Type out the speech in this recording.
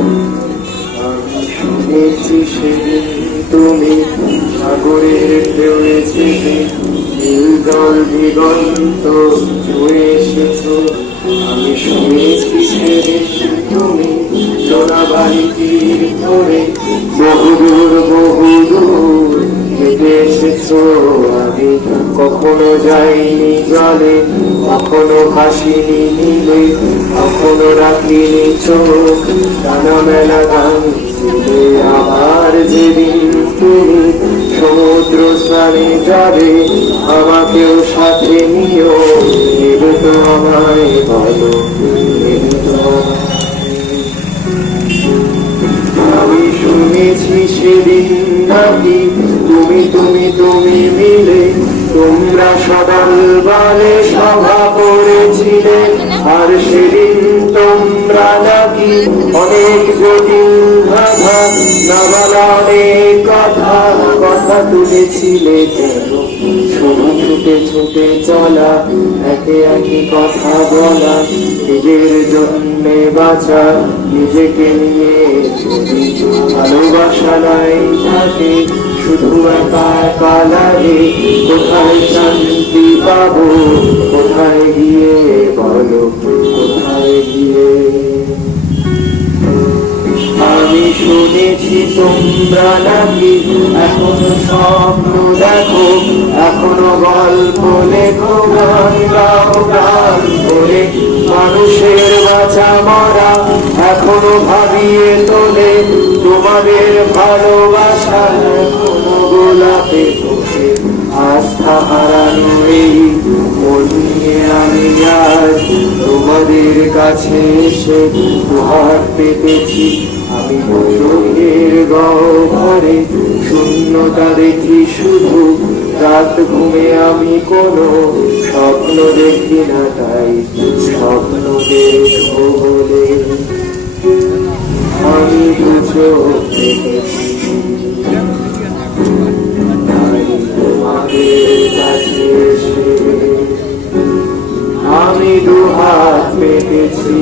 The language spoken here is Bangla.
আমি শুনেছি সেদিন তুমি সাগরের ঢেউয়ে চেপে নীল জল দিগন্ত ছুঁয়ে এসেছো। আমি শুনেছি সেদিন তুমি সোনা বাড়িটির ধরে বহুদূর বহুদূর হেঁটে এসেছো। আমি কখনো যাইনি জলে, কখনো হাসিনি নীলে, কখনো রাখিনি চোখ টানা মেলা গান। আবার যেদিন তুমি সমুদ্র স্নানে যাবে, আমাকেও সাথে নিও, নেবে তো আমায় বলো, নেবে তো আমি শুনেছি সেদিন নাকি তুমি তুমি তুমি মিলে তোমরা সকাল বালে সভা করেছিলে। আর সেদিন তোমরা নাকি অনেক জটিল ভাষা না বলা অনেক কথা কথা তুলেছিলে। কেন শুধু ছুটে ছুটে চলা, একে একই কথা বলা, নিজের জন্যে বাঁচা, নিজেকে নিয়ে যদি ভালোবাসা নাই থাকে, শুধু একা একা লাগে। কোথায় শান্তি পাবো, কোথায় গিয়ে বলো, কোথায় গিয়ে? আমি শুনেছি তোমরা নাকি এখনো স্বপ্ন দেখো, এখনো গল্প লেখো, গান গাও গান করে মানুষের বাঁচা মরা এখনো ভাবিয়ে তোলে তোমাদের ভালোবাসা। এখনো গোলাপে বসে আস্থা হারানো এই মন নিয়ে আমি আজ তোমাদের কাছে এসে দুহার পেতেছি। আমি চোখের গহ্বরে শূন্যতা দেখি শুধু, রাত ঘুমে আমি কোনো স্বপ্ন দেখি না, তাই স্বপ্ন দেখবো বলে আমি দু চোখ দেখেছি। তোমাদের কাছে এসে আমি দুহাত পেতেছি।